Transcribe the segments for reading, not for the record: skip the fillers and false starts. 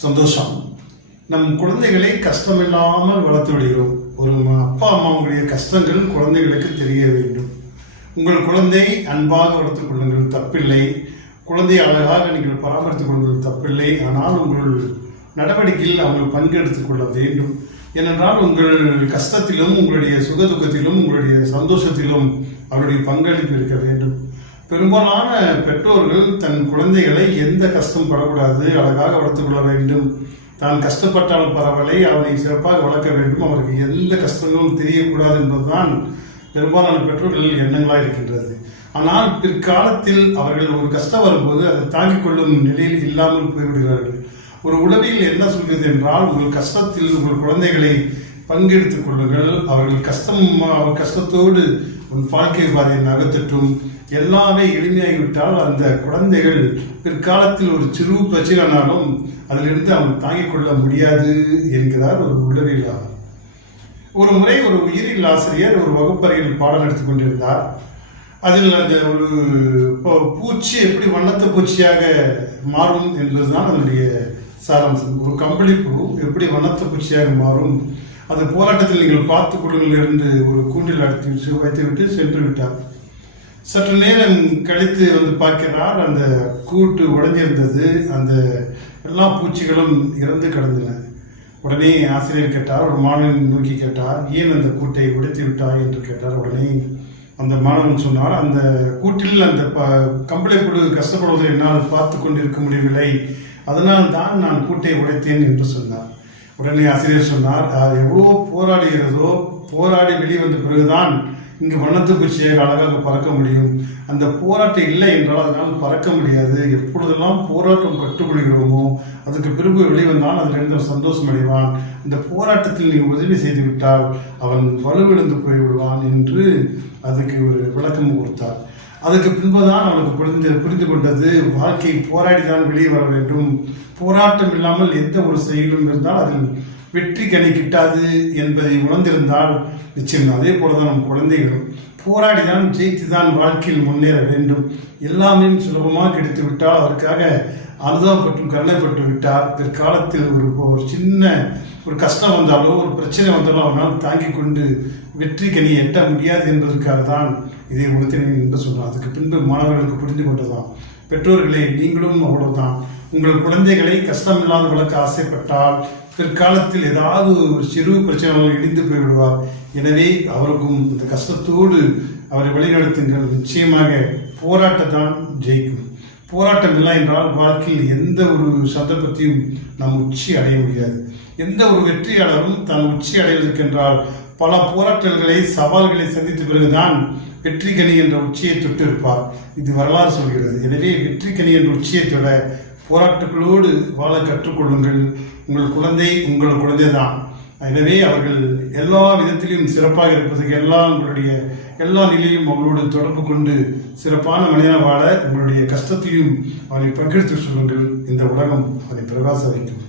சந்தோஷம். நம் குழந்தைகளை கஷ்டமில்லாமல் வளர்த்து விடுகிறோம். ஒரு அப்பா அம்மாவுடைய கஷ்டங்கள் குழந்தைகளுக்கு தெரிய வேண்டும். உங்கள் குழந்தை அன்பாக வளர்த்துக் கொள்ளுங்கள், தப்பில்லை. குழந்தையை அழகாக நீங்கள் பராமரித்துக் கொள்ளுங்கள், தப்பில்லை. ஆனால் உங்கள் நடவடிக்கையில் அவர்கள் பங்கெடுத்துக் கொள்ள வேண்டும். ஏனென்றால் உங்கள் கஷ்டத்திலும் உங்களுடைய சுகதுக்கத்திலும் உங்களுடைய சந்தோஷத்திலும் அவருடைய பங்களிப்பு இருக்க வேண்டும். பெரும்பாலான பெற்றோர்கள் தன் குழந்தைகளை எந்த கஷ்டம் படக்கூடாது, அழகாக வளர்த்துக் கொள்ள வேண்டும், தான் கஷ்டப்பட்டாலும் பரவாயில்லை, அவனை சிறப்பாக வளர்க்க வேண்டும், அவருக்கு எந்த கஷ்டங்களும் தெரியக்கூடாது என்பதுதான் பெரும்பாலான பெற்றோர்கள் எண்ணங்களாக இருக்கின்றது. ஆனால் பிற்காலத்தில் அவர்கள் ஒரு கஷ்டம் வரும்போது அதை தாங்கிக் கொள்ளும் நிலையில் இல்லாமல் போய்விடுகிறார்கள். ஒரு உளவியல் என்ன சொல்கிறது என்றால், உங்கள் கஷ்டத்தில் உங்கள் குழந்தைகளை பங்கெடுத்துக் கொள்ளுங்கள், அவர்கள் கஷ்டத்தோடு உன் வாழ்க்கை பாதையை நகர்த்தட்டும். எல்லாமே எளிமையாகிவிட்டால் அந்த குழந்தைகள் பிற்காலத்தில் ஒரு சிறு பிரச்சனைனாலும் அதிலிருந்து அவன் தாங்கிக் கொள்ள முடியாது என்கிறார் ஒரு உளவியலாளர். ஒரு முறை ஒரு உயிரியல் ஆசிரியர் ஒரு வகுப்பறையில் பாடம் எடுத்துக் கொண்டிருந்தார். அதில் அந்த ஒரு பூச்சி எப்படி வண்ணத்து பூச்சியாக மாறும் என்பதுதான் அதனுடைய சாராம்சம். ஒரு கம்பளி புழு எப்படி வண்ணத்து பூச்சியாக மாறும், அந்த போராட்டத்தில் நீங்கள் பார்த்துக் கொள்ளுங்கள் என்று ஒரு கூண்டில் அடைத்து வைத்துவிட்டு சென்று விட்டார். சற்று நேரம் கழித்து வந்து பார்க்கிறார், அந்த கூட்டு உடைஞ்சிருந்தது, அந்த எல்லா பூச்சிகளும் இறந்து கிடந்தன. உடனே ஆசிரியர் கேட்டார், ஒரு மாணவன் நோக்கி கேட்டார், ஏன் அந்த கூட்டை உடைத்து விட்டாய் என்று கேட்டார். உடனே அந்த மாணவன் சொன்னார், அந்த கூட்டில் அந்த கம்பளி புழு கஷ்டப்படுவதை என்னால் பார்த்து கொண்டிருக்க முடியவில்லை, அதனால் தான் நான் கூட்டை உடைத்தேன் என்று சொன்னார். உடனே ஆசிரியர் சொன்னார், அது எவ்வளோ போராடுகிறதோ, போராடி வெளிவந்த பிறகுதான் இங்கு வண்ணத்து பூச்சியாக அழகாக பறக்க முடியும். அந்த போராட்டம் இல்லை என்றால் அதனால் பறக்க முடியாது. எப்பொழுதெல்லாம் போராட்டம் கற்றுக்கொள்கிறோமோ அதுக்கு பிறகு வெளிவந்தான் அதிலிருந்து சந்தோஷம் அடைவான். இந்த போராட்டத்தில் நீ உதவி செய்து விட்டால் அவன் வலுவிழந்து போய்விடுவான் என்று அதுக்கு ஒரு விளக்கம் கொடுத்தார். அதுக்கு பின்புதான் அவனுக்கு புரிந்து கொண்டது, வாழ்க்கை போராடிதான் வெளியே வர வேண்டும். போராட்டம் இல்லாமல் எந்த ஒரு செயலும் இருந்தால் அதில் வெற்றி கனி கிட்டாது என்பதை உணர்ந்திருந்தால் நிச்சயம். அதே போலதான் நம் குழந்தைகளும் போராடிதான் ஜெயித்துதான் வாழ்க்கையில் முன்னேற வேண்டும். எல்லாமே சுலபமாக கிடைத்து விட்டால் அதற்காக அனுதாபப்பட்டு கருணைப்பட்டு விட்டார் பிற்காலத்தில் ஒரு சின்ன ஒரு கஷ்டம் வந்தாலோ ஒரு பிரச்சனை வந்தாலோ அவனால் தாங்கிக் கொண்டு வெற்றி கனியை எட்ட முடியாது என்பதற்காக தான் இதை உணர்த்தினேன் என்று சொன்னார். அதுக்கு பின்பு மாணவர்களுக்கு புரிந்து கொண்டதான், பெற்றோர்களே நீங்களும் அவ்வளவுதான். உங்கள் குழந்தைகளை கஷ்டமில்லாத வளர்க்க ஆசைப்பட்டால் பிற்காலத்தில் ஏதாவது ஒரு சிறு பிரச்சனைகள் இடிந்து போய்விடுவார். எனவே அவருக்கும் இந்த கஷ்டத்தோடு அவரை வழிநடத்துங்கள். நிச்சயமாக போராட்டத்தான் ஜெயிக்கும். போராட்டம் இல்லை என்றால் வாழ்க்கையில் எந்த ஒரு சந்தர்ப்பத்தையும் நாம் உச்சி அடைய முடியாது. எந்த ஒரு வெற்றியாளரும் தான் உச்சி அடைவதற்கென்றால் பல போராட்டங்களை சவால்களை சந்தித்த பிறகுதான் வெற்றி கனி என்ற உச்சியை தொட்டு இருப்பார். இது வரலாறு சொல்கிறது. எனவே வெற்றி கனி என்ற உச்சியை தொட போராட்டங்களோடு வாழ கற்றுக்கொள்ளுங்கள். உங்கள் குழந்தை உங்கள் குழந்தை தான். எனவே அவர்கள் எல்லா விதத்திலும் சிறப்பாக இருப்பதற்கு உங்களுடைய எல்லா நிலையிலும் அவர்களோடு தொடர்பு கொண்டு சிறப்பான மனிதனாக வாழ உங்களுடைய கஷ்டத்தையும் அவனை பங்கெடுத்து சொல்லுங்கள். இந்த உலகம் அவனை பிரகாச வைக்கும்.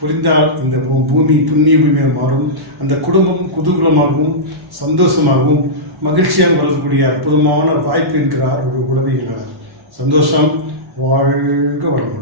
புரிந்தால் இந்த பூமி புண்ணிய பூமியாக மாறும். அந்த குடும்பம் குதூகலமாகவும் சந்தோஷமாகவும் மகிழ்ச்சியாக வளரக்கூடிய அற்புதமான வாய்ப்பு இருக்கிறார் ஒரு உளவியலாளர். சந்தோஷம். வாழ்க வளமுடன்.